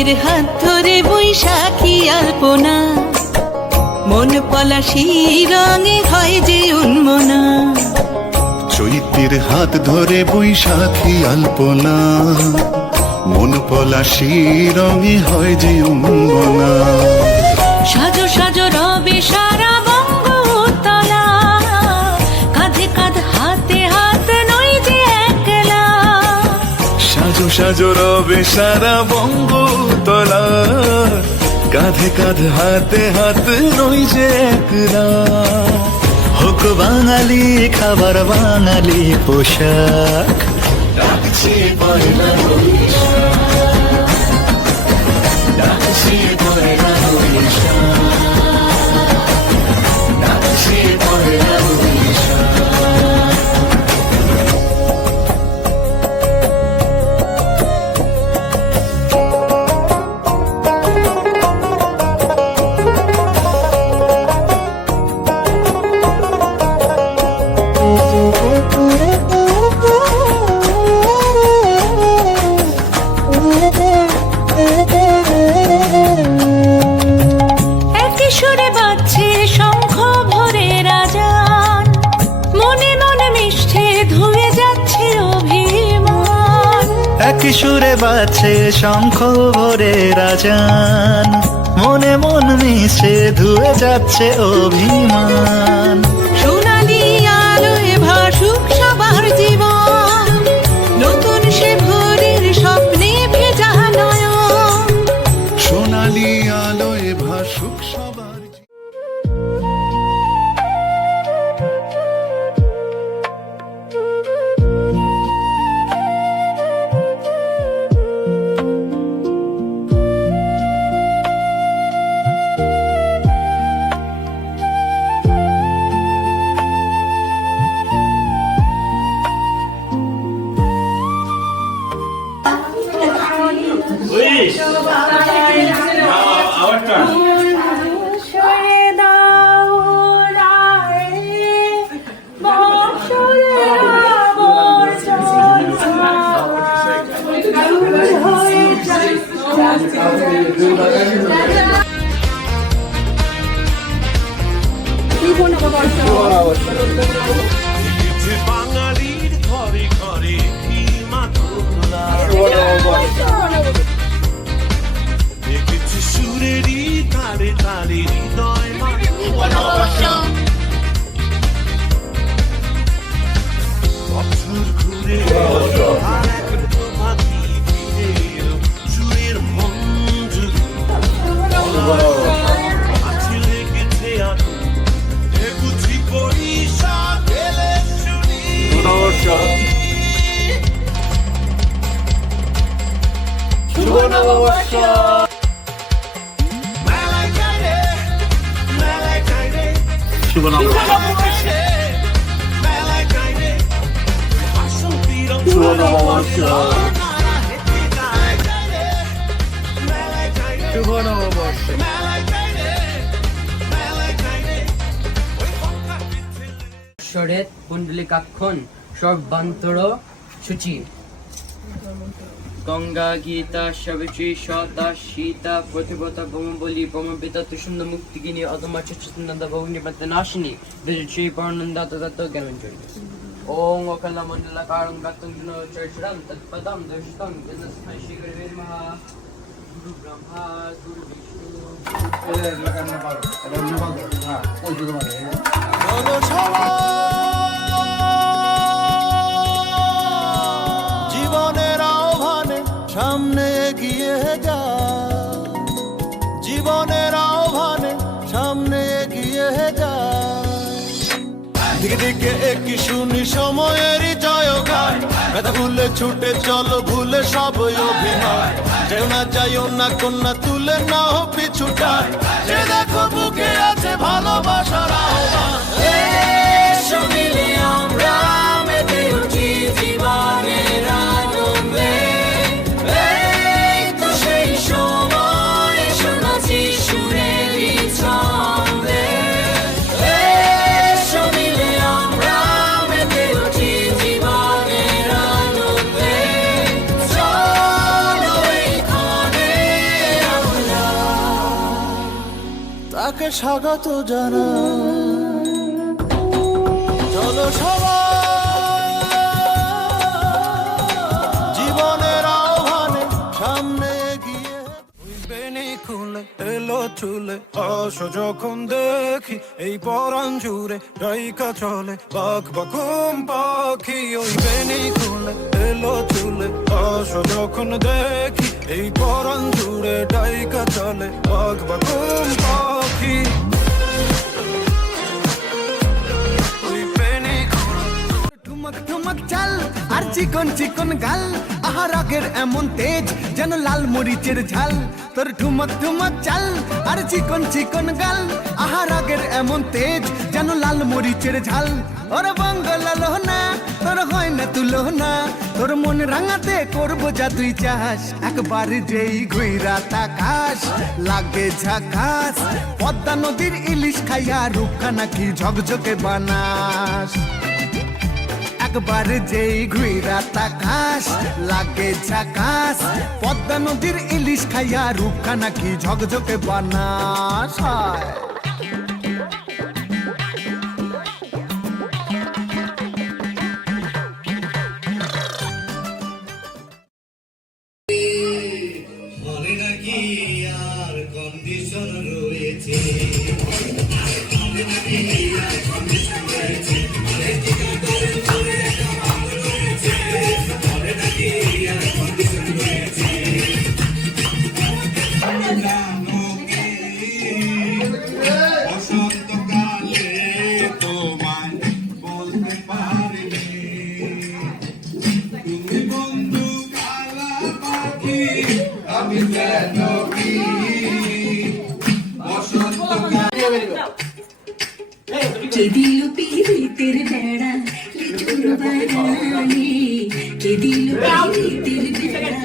চৈত্রের হাত ধরে বৈশাখী আলপনা, মন পলাশি রঙে হয় যে উন্মনা। চৈত্রের হাত ধরে বৈশাখী আলপনা, মন পলাশি রঙে হয় যে উন্মনা। সাজো সাজো রবে সারা বঙ্গতলা, কাঁধে কাঁধ হাতে হাত নই যে একলা। সাজো সাজো রবে সারা বঙ্গতলা, কাঁধে কাঁধ হাতে হাত নই যে একলা। হোক বাঙালি খাবার বাঙালি পোশাক, ডাকছে পয়লা বৈশাখ, ডাকছে পয়লা বৈশাখ, ডাকছে পয়লা বৈশাখ। সুরে বাজছে শঙ্খ ভরে রাজান, মনে মনে মিশছে ধুয়ে যাচ্ছে অভিমান। একই সুরে বাজছে শঙ্খ ভরে রাজান, মনে মন মিশে ধুয়ে যাচ্ছে অভিমান। সোনালি আলোয় ভাসুক সবার জীবন, নতুন সে ভোরের স্বপ্নে ভেজা নয়ন। সোনালি আলোয় ভাসুক সবার। বাঙালির ঘরে ঘরে কি মাতলা, দেখেছি সুরেরই তারে তারে হৃদয় বছর ঘুরে আর এক পাখি ফিরে এলো, সুরের মঞ্জুরি আছে লেগেছে আগুন, এ বুঝি বরিশাল গেলে শুনি। শুভ নববর্ষ। মেলায় যাই রে, মেলায় যাই রে, শুভ নববর্ষ। মেলায় যাই রে, বাসন্তীর শুভ নববর্ষ। শুভ নববর্ষ। মেলায় যাই রে, মেলায় যাই রে, ওই পক্ষাটি ছেলে। শরৎ পুণ্ডলিকাক্ষণ সর্বান্তর সূচি, গঙ্গা গীতা সাবিত্রী সতা সীতা প্রতিপতা ব্রহ্মবলী ব্রহ্মবিতা তুষন্দ মুক্তিগিনী অদমা চতুনন্দ ভগ্নিপত্য নাশিনী বিজয়ী পরনন্দা তত্ত্ব জ্ঞানঞ্জলি। ওং অকলা মণ্ডলাকারং গাতং চৈত্রম তৎপদম দর্শিতং জনস্থান শ্রী গুরুবে নমঃ। গুরু ব্রহ্মা গুরু বিষ্ণু। জীবনের আহ্বানে সামনে এগিয়ে যা, জীবনের আহ্বানে সামনে এগিয়ে যা। দিকে দিকে একই শুনি সময়েরই জয়গান, ব্যথা ভুলে ছুটে চলো ভুলে সব অভিনয়। যেও না যাইও না কন্যা তুলে নাও পিছুটায়, যে দেখো বুকে আছে ভালোবাসার আহ্বান। এসো মিলে আমরা মেতে উঠি জীবনের আনন্দে, এই তো সেই সময় শোনাচ্ছি সুরেরই ছন্দে। এসো মিলে আমরা মেতে উঠি জীবনের আনন্দে, চলো এই ক্ষণে তাকে স্বাগত জানা। চলো সবাই জীবনের আহ্বানে সামনে গিয়ে। বেনি খুলে এলো চুলে আসো যখন দেখি এই পরাণ জুড়ে রাইকা চলে বাক বাকুম পাখি। ওই বেনি খুলে এলো চুলে আসো যখন দেখি এই পরাণ জুড়ে রাইকা চলে বাক বাকুম পাখি। ওই বেনি খুলে ঠুমক ঠুমক চাল আর চিকন চিকন গাল, আহার আগের এমন তেজ যেন লাল মরিচের ঝাল। তোর ঠুমক ঠুমক চাল আর চিকন চিকন গাল, আহার আগের এমন তেজ যেন লাল মরিচের ঝাল। ওর বঙ্গলাল না তোর হয় না তুলো না, তোর মন রাঙাতে করবো যা তুই চাস। একবার যেই ঘুইরা তাকাস লাগে ঝাকাস, পদ্মা নদীর ইলিশ খাইয়া রূপখানা কি ঝকঝকে বানাস। একবার যেই ঘুইরা তাকাস লাগে ঝাকাস, পদ্মা নদীর ইলিশ খাইয়া রূপখানা কি ঝকঝকে বানাস। হায় বলে নাকি আর কন্ডিশন রয়েছে। বসন্তকালে তোমায় বলতে পারিনি তুমি বন্ধু কালা পাখি, আমি যেন কি বসন্তকালে। কে দিল পীড়িতের বেড়া লিটুর বাগানে, কে দিল পীড়িতের বেড়া